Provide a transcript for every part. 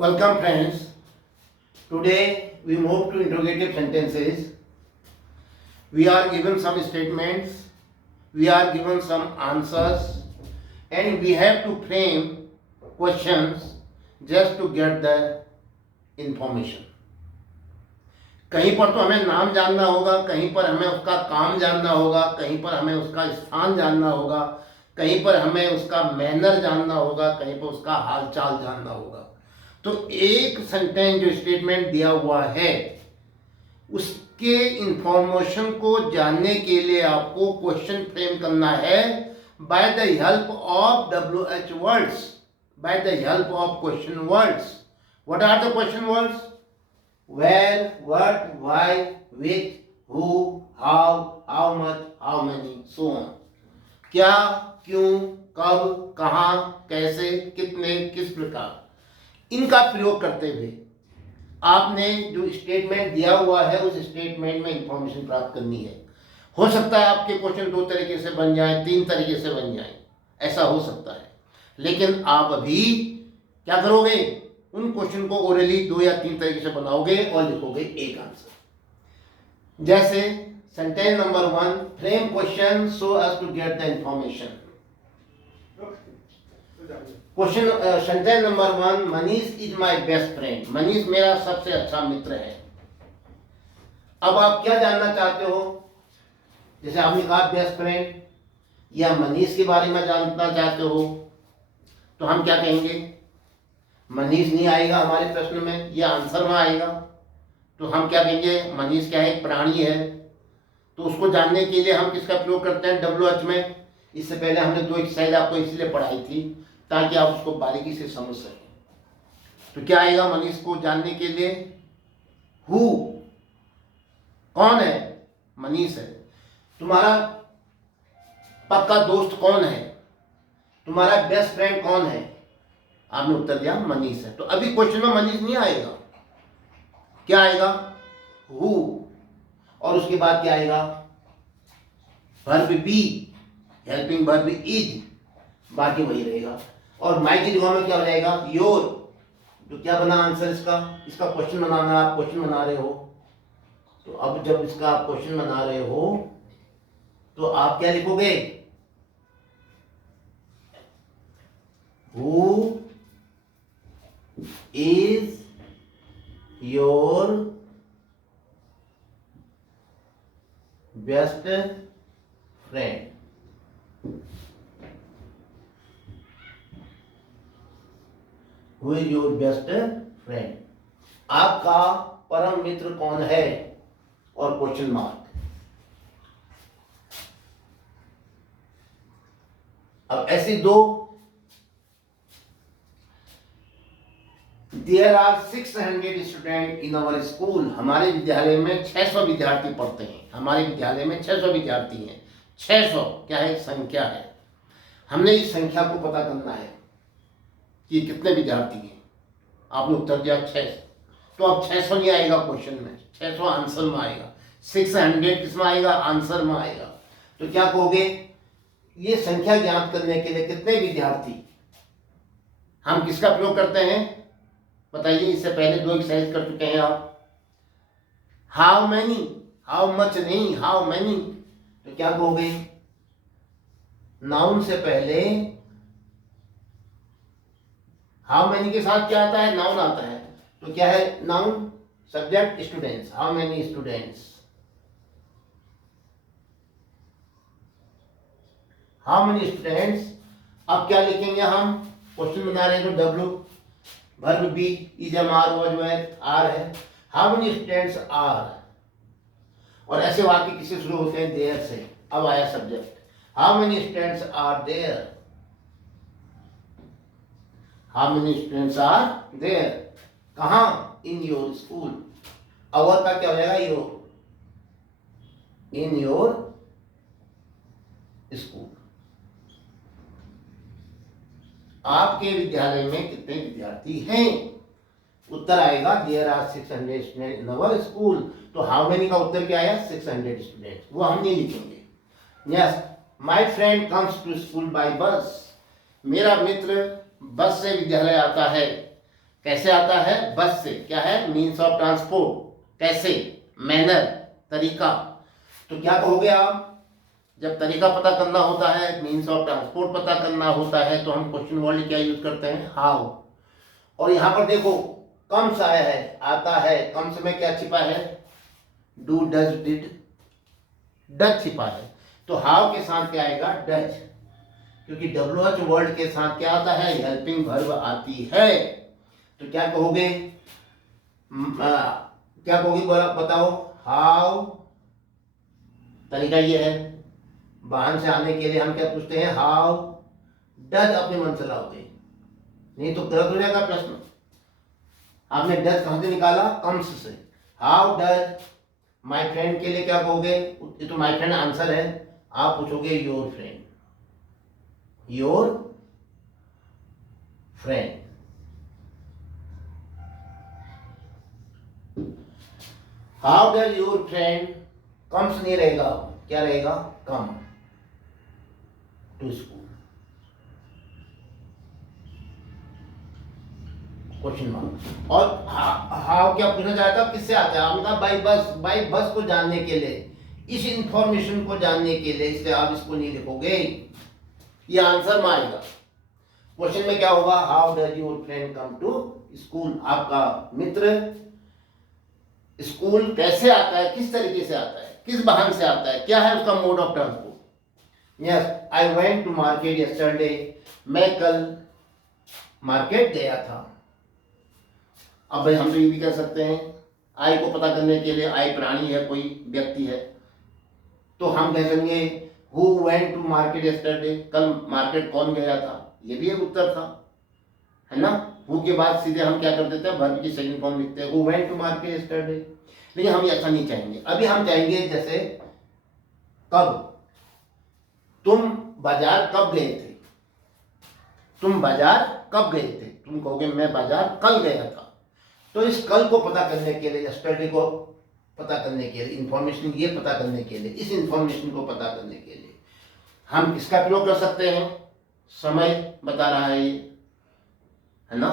Welcome friends. Today we move to interrogative sentences. We are given some statements, we are given some answers, and we have to frame questions just to get the information. कहीं पर तो हमें नाम जानना होगा, कहीं पर हमें उसका काम जानना होगा, कहीं पर हमें उसका स्थान जानना होगा, कहीं पर हमें उसका मैनर जानना होगा, कहीं पर उसका हालचाल जानना होगा. तो एक सेंटेंस जो स्टेटमेंट दिया हुआ है उसके इंफॉर्मेशन को जानने के लिए आपको क्वेश्चन फ्रेम करना है by the help of WH words, by the help of question words. What are the question words? Where, what, why, which, who, how much, how many, so on. क्या, क्यों, कब, कहाँ, कैसे, कितने, किस प्रकार, इनका प्रयोग करते हुए आपने जो स्टेटमेंट दिया हुआ है उस स्टेटमेंट में इंफॉर्मेशन प्राप्त करनी है. हो सकता है आपके क्वेश्चन 2 तरीके से बन जाए, 3 तरीके से बन जाए, ऐसा हो सकता है. लेकिन आप अभी क्या करोगे? उन क्वेश्चन को ओरली 2 या 3 तरीके से बनाओगे और लिखोगे एक आंसर. जैसे sentence number 1, frame question so as to get the information. Question sentence number 1, Manish is my best friend. Manish मेरा सबसे अच्छा मित्र है. अब आप क्या जानना चाहते हो? जैसे आपने कहा बेस्ट फ्रेंड या मनीष के बारे में जानना चाहते हो, तो हम क्या कहेंगे? मनीष नहीं आएगा हमारे प्रश्न में, यह आंसर में आएगा. तो हम क्या कहेंगे? मनीष क्या है? एक प्राणी है. तो उसको जानने के लिए हम किसका प्रयोग करते हैं? WH में. इससे पहले हमने 2 एक्सरसाइज आपको इसलिए पढ़ाई थी ताकि आप उसको बारीकी से समझ सकें. तो क्या आएगा मनीष को जानने के लिए? हु, कौन है? मनीष है. तुम्हारा पक्का दोस्त कौन है? तुम्हारा बेस्ट फ्रेंड कौन है? आपने उत्तर दिया मनीष है. तो अभी क्वेश्चन में मनीष नहीं आएगा. क्या आएगा? हु. और उसके बाद क्या आएगा? Verb B, helping verb is, बाकी वही रहेगा. और माई की जगह में क्या हो जाएगा? योर. तो क्या बना आंसर इसका? इसका क्वेश्चन बनाना, आप क्वेश्चन बना रहे हो. तो अब जब इसका आप क्वेश्चन बना रहे हो तो आप क्या लिखोगे? Who is your best friend. Who is your best friend? आपका परम मित्र कौन है? और क्वेश्चन मार्क. अब ऐसी 2, There are 600 students in our school. हमारे विद्यालय में 600 विद्यार्थी पढ़ते हैं. हमारे विद्यालय में 600 विद्यार्थी हैं. 600 क्या है? संख्या है. हमने इस संख्या को पता करना है कि कितने विद्यार्थी हैं. आपने उत्तर दिया 600. तो अब 600 नहीं आएगा क्वेश्चन में, 600 आंसर में आएगा. 600 किसमें आएगा? आंसर में आएगा. तो क्या कहोगे? ये संख्या ज्ञात करने के लिए कितने विद्यार्थी, हम किसका प्रयोग करते हैं? बताइए. इससे पहले 2 एक्सरसाइज कर चुके हैं आप. हाउ मैनी, हाउ मच नहीं, हाउ मैनी. तो क्या कहोगे? नाउन से पहले हाउ मैनी के साथ क्या आता है? नाउन आता है. तो क्या है noun? Subject students. How many students. How many students. अब क्या लिखेंगे हम? क्वेश्चन बना रहे हैं तो W, verb be, is am are, was were, are है. How many students are. और ऐसे वाक्य किससे शुरू होते हैं? देयर से. अब आया subject. How many students are there. How many students are there. कहाँ? In your school. अवर का क्या हो जाएगा? योर. In your school. आपके विद्यालय में कितने विद्यार्थी हैं? उत्तर आएगा there are 600 student in our school. तो हाउ मेनी का उत्तर क्या आया? 600 स्टूडेंट. वो हम नहीं लिखेंगे. Yes, my friend comes to school by bus. मेरा मित्र बस से विद्यालय आता है. कैसे आता है? बस से। क्या है? Means of transport. कैसे? मैनर, तरीका। तो क्या कहोगे आप? जब तरीका पता करना होता है, मीन्स ऑफ ट्रांसपोर्ट पता करना होता है, तो हम क्वेश्चन वर्ड क्या यूज करते हैं? हाउ। और यहाँ पर देखो कम्स आया है, आता है। कम्स में क्या छिपा है? Do, does, did. डज छिपा है। तो हाउ के साथ क्या आएगा? डज। क्योंकि WH वर्ड के साथ क्या आता है? हेल्पिंग वर्ब आती है। तो क्या कहोगे? क्या कहोगे? बताओ। हाउ, तरीका ये है। वाहन से आने के लिए हम क्या पूछते हैं? How does. अपने मन से लाओगे, नहीं तो गलत हो जाएगा प्रश्न। आपने डज कहां से निकाला? कम्स से। हाउ डज माय फ्रेंड के लिए क्या कहोगे? ये तो माय फ्रेंड आंसर है। आप पूछोगे your friend. Your friend. How does your friend comes नहीं रहेगा, क्या रहेगा? Come to school. Question mark. और हाउ क्या पूछना चाहता है? किससे आता है? आपने कहा बाई बस। बाई बस को जानने के लिए, इस इंफॉर्मेशन को जानने के लिए, इसलिए आप इसको नहीं लिखोगे, ये आंसर में आएगा। क्वेश्चन में क्या होगा? How does your friend come to school. आपका मित्र स्कूल कैसे आता है? किस तरीके से आता है? किस वाहन से आता है? क्या है उसका mode of transport? Yes, I went to market yesterday. मैं कल मार्केट गया था। अब भाई हम तो ये भी कह सकते हैं, आई को पता करने के लिए, आई प्राणी है, कोई व्यक्ति है, तो हम कह देंगे who went to market yesterday. कल मार्केट कौन गया था? ये भी एक उत्तर था, है ना। हु के बाद सीधे हम क्या कर देते हैं? वर्ब की सेकंड फॉर्म लिखते हैं, who went to market yesterday. लेकिन हम ऐसा नहीं चाहेंगे। अभी हम चाहेंगे जैसे कब। तुम बाजार कब गए थे? तुम बाजार कब गए थे? तुम कहोगे मैं बाजार कल गया था। तो इस कल को पता करने के लिए, यस्टरडे को पता करने के लिए, इंफॉर्मेशन ये पता करने के लिए, इस इंफॉर्मेशन को पता करने के लिए हम किसका प्रयोग कर सकते हैं? समय बता रहा है ये, है ना।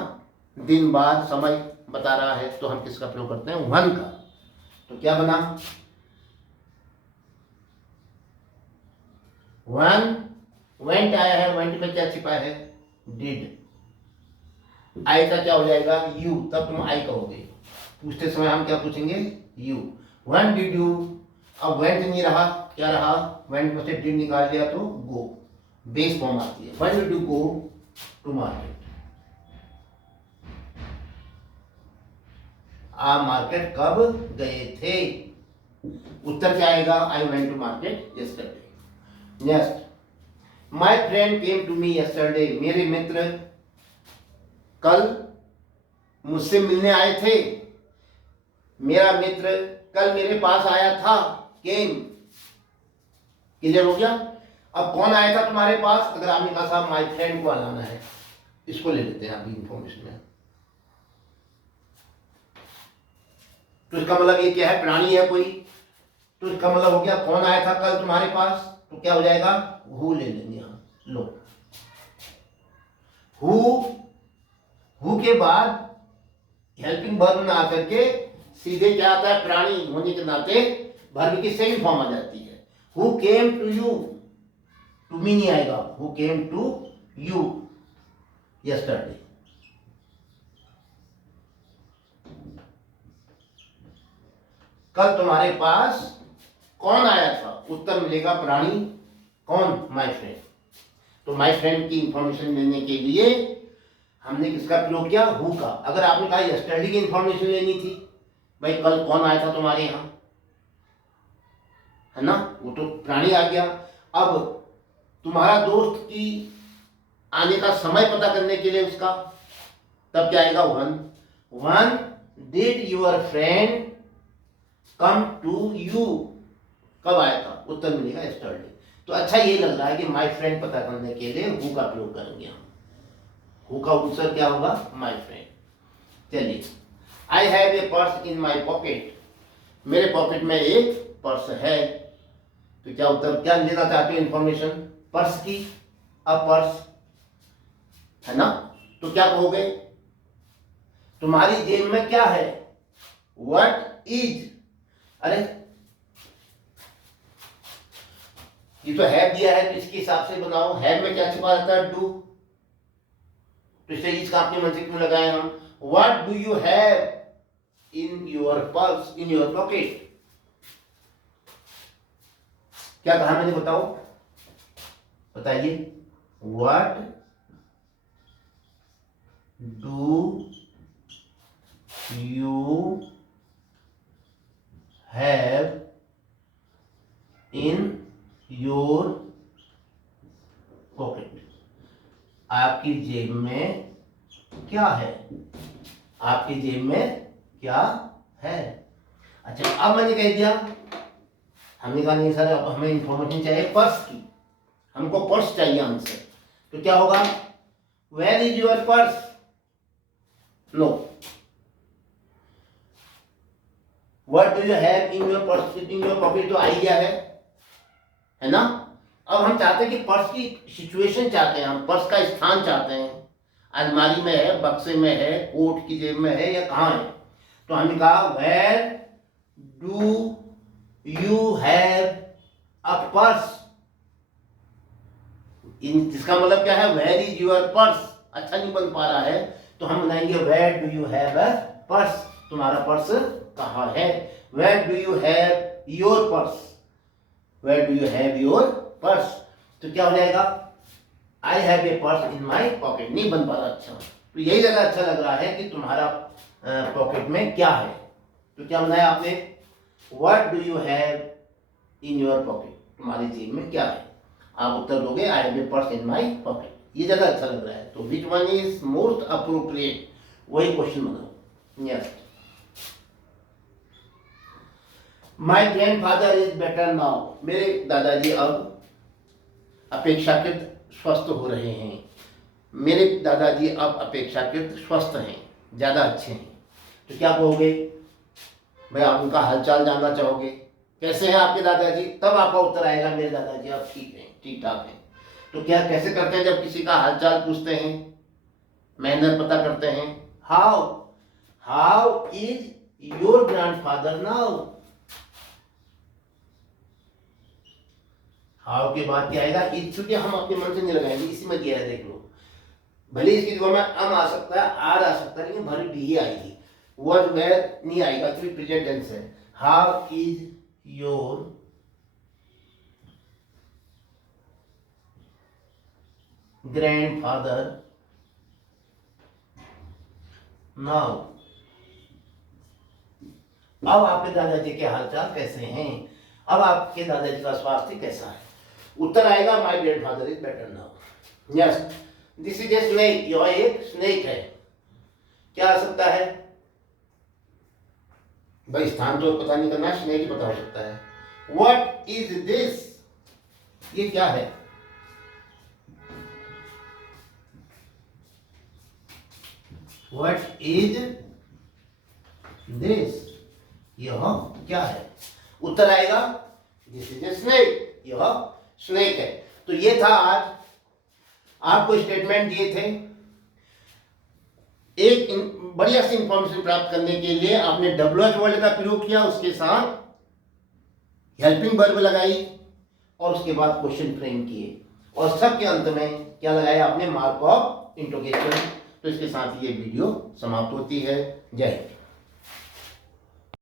दिन, बार, समय बता रहा है, तो हम किसका प्रयोग करते हैं? वन का। तो क्या बना? वन। वेंट आया है, वेंट में क्या छिपा है? डिड। आई का क्या हो जाएगा? यू। तब तुम आई कहोगे। पूछते समय हम क्या पूछेंगे? यू। When did you. अब वेंट नहीं रहा, क्या रहा? वेंट में से डिड निकाल दिया तो गो, बेस फॉर्म आती है। When did you go to market. आप मार्केट कब गए थे? उत्तर क्या आएगा? I went to market yesterday. Next, my friend came to me yesterday. मेरे मित्र कल मुझसे मिलने आए थे। मेरा मित्र कल मेरे पास आया था। केम। क्लियर हो गया? अब कौन आया था तुम्हारे पास? अगर आपने कहा साहब माय फ्रेंड को लाना है, इसको ले लेते हैं अभी इंफॉर्मेशन में। तो इसका मतलब ये क्या है? प्राणी है कोई। तो इसका मतलब हो गया कौन आया था कल तुम्हारे पास? तो क्या हो जाएगा? हु ले लेंगे हम। लो, हु के बाद हेल्पिंग वर्ब ना आकर के सीधे क्या आता है? प्राणी होने के नाते वर्ब की सेकंड फॉर्म आ जाती है। Who came to you. To me नहीं आएगा। Who came to you yesterday. कल तुम्हारे पास कौन आया था? उत्तर मिलेगा प्राणी। कौन? My friend. तो माय फ्रेंड की इंफॉर्मेशन लेने के लिए हमने किसका प्रयोग किया? हु का। अगर आपने कहा यस्टरडे की इंफॉर्मेशन लेनी थी, भाई कल कौन आया था तुम्हारे यहां, है ना, वो तो प्राणी आ गया। अब तुम्हारा दोस्त की आने का समय पता करने के लिए उसका, तब क्या आएगा? When. When did your friend come to you. कब आया था? उत्तर मिलेगा यस्टरडे। तो अच्छा ये लग रहा है कि माय फ्रेंड पता करने के लिए हु का प्रयोग करेंगे हम। हु का आंसर क्या होगा? My friend. चलिए, I have a purse in my pocket. मेरे पॉकेट में एक पर्स है। तो क्या उत्तर, क्या लेना चाहते हो इंफॉर्मेशन? पर्स की। अब पर्स, है ना, तो क्या कहोगे? तुम्हारी जेब में क्या है? व्हाट इज, अरे ये तो हैव दिया है तो इसके हिसाब से बनाओ। हैव में क्या छिपा रहता है? डू। तो इसे इसका अपने मन से क्यों लगाए हम? What do you have in your purse, in your pocket? क्या कहा मैंने, बताओ, बताइए। What do you have in your pocket? आपकी जेब में क्या है? आपकी जेब में क्या है? अच्छा, अब मैंने कह दिया, हमने कहा नहीं सर अब हमें इंफॉर्मेशन चाहिए पर्स की, हमको पर्स चाहिए हमसे, तो क्या होगा? Where is your purse? No. What do you have in your purse, in your pocket? तो आई गया है ना? अब हम चाहते हैं कि पर्स की सिचुएशन चाहते हैं, हम पर्स का स्थान चाहते हैं। अलमारी में है, बक्से में है, कोट की जेब में है, या कहाँ है? तो हमने कहा where do you have a purse. इसका मतलब क्या है? Where is your purse. अच्छा नहीं बन पा रहा है तो हम बनाएंगे where do you have a purse. तुम्हारा पर्स कहाँ है? Where do you have your purse? Where do you have your purse? तो क्या हो जाएगा? I have a purse in my pocket. नहीं बन पा रहा। अच्छा, तो यही जगह अच्छा लग रहा है कि तुम्हारा पॉकेट में क्या है। तो क्या बनाया आपने? What do you have in your pocket? तुम्हारी जेब में क्या है? आप उत्तर दोगे आई have a purse in my pocket. ये जगह अच्छा लग रहा है। तो which one is most appropriate, वही क्वेश्चन बनाओ। Yes, my grandfather is better now. मेरे दादाजी अब अपेक्षाकृत स्वस्थ हो रहे हैं। मेरे दादाजी अब अपेक्षाकृत स्वस्थ हैं, ज़्यादा अच्छे हैं। तो क्या कहोगे भाई? आप उनका हालचाल जानना चाहोगे, कैसे हैं आपके दादाजी? तब आपका उत्तर आएगा मेरे दादाजी अब ठीक हैं, ठीक ठाक हैं। तो क्या कैसे करते हैं जब किसी का हालचाल पूछते हैं, मैनर पता करते हैं? How is your grandfather now? How के बाद क्या आएगा? इज। चूंकि हम अपने मन से नहीं लगाएंगे, इसी में दिया है, देख लो। भले इसकी जगह में अम आ सकता है, आर आ सकता है, लेकिन भरी डी ही आएगी। वर्ड वेयर नहीं आएगा क्योंकि प्रेजेंट टेंस है। How is your grandfather now? अब आपके दादाजी के हालचाल कैसे हैं? अब आपके दादाजी का स्वास्थ्य कैसा है? उत्तर आएगा my grandfather is better now. Yes, this is a snake. यह एक स्नेक है। क्या आ सकता है भाई? स्थान तो पता नहीं करना, स्नेक ही पता हो सकता है। What is this? ये क्या है? What is this? यह क्या है? उत्तर आएगा दिस इज ए स्नेक। यह स्नेक है। तो ये था आज आपको स्टेटमेंट दिए थे। एक बढ़िया सी इंफॉर्मेशन प्राप्त करने के लिए आपने WH वर्ड का प्रयोग किया, उसके साथ हेल्पिंग वर्ब लगाई और उसके बाद क्वेश्चन फ्रेम किए, और सबके अंत में क्या लगाया आपने? Mark of interrogation. तो इसके साथ ये वीडियो समाप्त होती है। जय हिंद।